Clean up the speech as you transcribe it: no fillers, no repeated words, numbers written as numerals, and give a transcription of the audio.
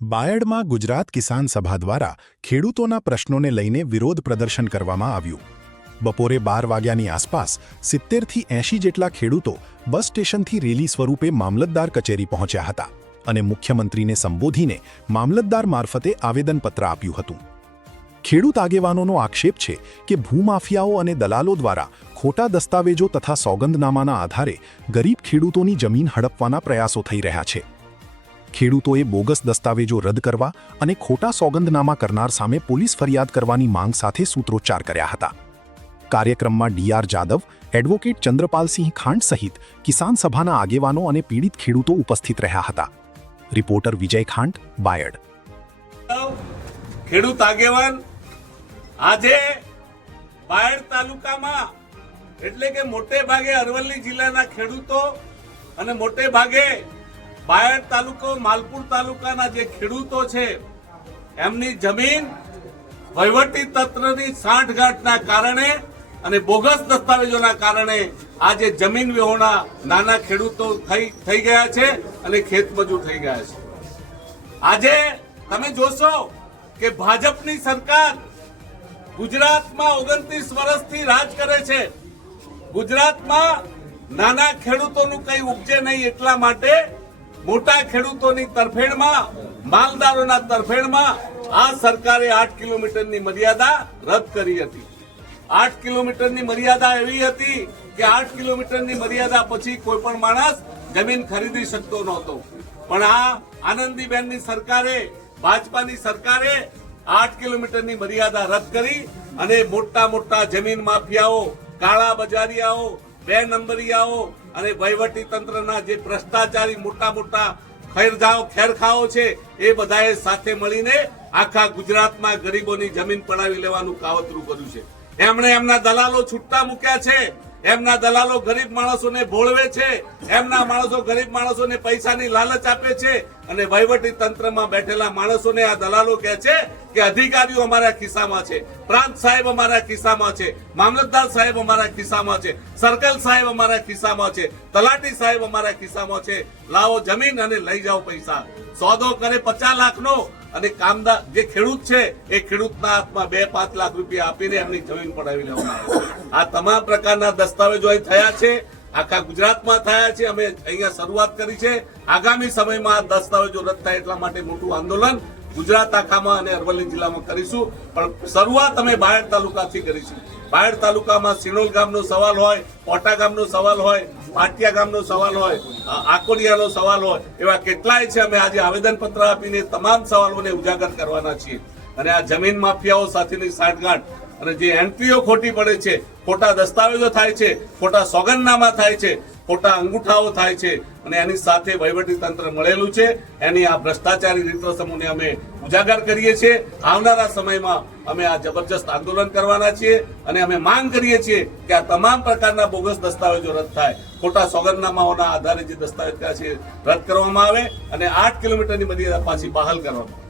બાયડમાં ગુજરાત કિસાન સભા દ્વારા ખેડૂતોના પ્રશ્નોને લઈને વિરોધ પ્રદર્શન કરવામાં આવ્યું. બપોરે 12 વાગ્યાની આસપાસ 70થી 80 જેટલા ખેડૂતો બસ સ્ટેશનથી રેલી સ્વરૂપે મામલતદાર કચેરી પહોંચ્યા હતા અને મુખ્યમંત્રીને સંબોધીને મામલતદાર મારફતે આવેદનપત્ર આપ્યું હતું. ખેડૂત આગેવાનોનો આક્ષેપ છે કે ભૂમાફિયાઓ અને દલાલો દ્વારા ખોટા દસ્તાવેજો તથા સોગંદનામાના આધારે ગરીબ ખેડૂતોની જમીન હડપવાના પ્રયાસો થઈ રહ્યા છે. ખેડૂતોએ બોગસ દસ્તાવેજો રદ કરવા અને ખોટા સોગંદનામા કરનાર સામે પોલીસ ફરિયાદ કરવાની માંગ સાથે સૂત્રોચ્ચાર કર્યા હતા. કાર્યક્રમમાં ડી.આર. જાદવ, એડવોકેટ ચંદ્રપાલસિંહ ખાંડ સહિત કિસાન સભાના આગેવાનો અને પીડિત ખેડૂતો ઉપસ્થિત રહ્યા હતા. રિપોર્ટર વિજય ખાંડ, બાયડ. ખેડૂત આગેવાન આજે બાયડ તાલુકામાં એટલે કે મોટે ભાગે અરવલ્લી જિલ્લાના ખેડૂતો અને મોટે ભાગે બાયડ તાલુકો માલપુર તાલુકાના જે ખેડૂતો છે એમની જમીન વહીવટી તંત્રની સાંઠગાંઠના કારણે અને બોગસ દસ્તાવેજોના કારણે આજે જમીન વિહોણા નાના ખેડૂતો થઈ ગયા છે અને ખેતમજૂર થઈ ગયા છે. આજે તમે જોશો કે ભાજપની સરકાર ગુજરાતમાં 29 વર્ષથી રાજ કરે છે. ગુજરાતમાં નાના ખેડૂતોનું કંઈ ઉપજે નહીં એટલા માટે મોટા ખેડૂતોની તરફેણમાં, માલદારોના તરફેણમાં આ સરકારે 8 કિલોમીટરની મર્યાદા રદ કરી હતી. 8 કિલોમીટરની મર્યાદા એવી હતી કે 8 કિલોમીટરની મર્યાદા પછી કોઈ પણ માણસ જમીન ખરીદી શકતો નહોતો. પણ આ આનંદીબેનની સરકારે, ભાજપાની સરકારે 8 કિલોમીટરની મર્યાદા રદ કરી અને મોટા મોટા જમીન માફિયાઓ, કાળા બજારિયાઓ, 2 નંબરિયાઓ અને વહીવટી તંત્રના જે ભ્રષ્ટાચારી મોટા મોટા ખેરખાઓ છે એ બધાએ સાથે મળીને આખા ગુજરાતમાં ગરીબોની જમીન પડાવી લેવાનું કાવતરું કર્યું છે. એમણે એમના દલાલો છૂટા મૂક્યા છે. એમના દલાલો ગરીબ માણસોને ભોળવે છે. એમના માણસો ગરીબ માણસોને પૈસાની લાલચ આપે છે અને વહીવટી તંત્રમાં બેઠેલા માણસોને આ દલાલો કહે છે કે અધિકારીઓ અમારા ખિસ્સામાં છે, પ્રાંત સાહેબ અમારા ખિસ્સામાં છે, મામલતદાર સાહેબ અમારા ખિસ્સામાં છે, સર્કલ સાહેબ અમારા ખિસ્સામાં છે, તલાટી સાહેબ અમારા ખિસ્સામાં છે. લાવો જમીન અને લઈ જાઓ પૈસા. સોદો કરે 50 લાખનો અને કામદાર જે ખેડૂત છે એ ખેડૂતના હાથમાં 2-5 લાખ રૂપિયા આપીને એમની જમીન પડાવી લેવામાં આવે. આ તમામ પ્રકારના દસ્તાવેજો અહીં થયા છે, આખા ગુજરાતમાં થયા છે. અમે અહીંયા શરૂઆત કરી છે. આગામી સમયમાં આ દસ્તાવેજો રદ થાય એટલા માટે મોટું આંદોલન ગુજરાત આખામાં અને અરવલ્લી જિલ્લામાં કરીશું. પણ શરૂઆત અમે બાયડ તાલુકાથી કરીશું. બાયડ તાલુકામાં સિણોલ ગામનો સવાલ હોય, પોટા ગામનો સવાલ હોય, પાટિયા ગામનો સવાલ હોય, આકોડિયાનો સવાલ હોય, એવા કેટલાય છે. અમે આજે આવેદનપત્ર આપીને તમામ સવાલોને ઉજાગર કરવાના છીએ. અને આ જમીન માફિયાઓ સાથેની સાંઠગાંઠ અને જે એન્ટ્રીઓ ખોટી પડે છે, ખોટા દસ્તાવેજો થાય છે, ખોટા સોગંદનામા થાય છે, ખોટા અંગૂઠાઓ થાય છે અને એની સાથે વહીવટી તંત્ર મળેલું છે, એની આ ભ્રષ્ટાચારી રીતો સમૂહને અમે ઉજાગર કરીએ છીએ. આવનારા સમયમાં અમે આ જબરજસ્ત આંદોલન કરવાના છીએ અને અમે માંગ કરીએ છીએ કે આ તમામ પ્રકારના બોગસ દસ્તાવેજો રદ થાય, ખોટા સોગંદનામાઓના આધારે જે દસ્તાવેજ છે રદ કરવામાં આવે અને 8 કિલોમીટરની મર્યાદા પાછી બહાલ કરવામાં આવે.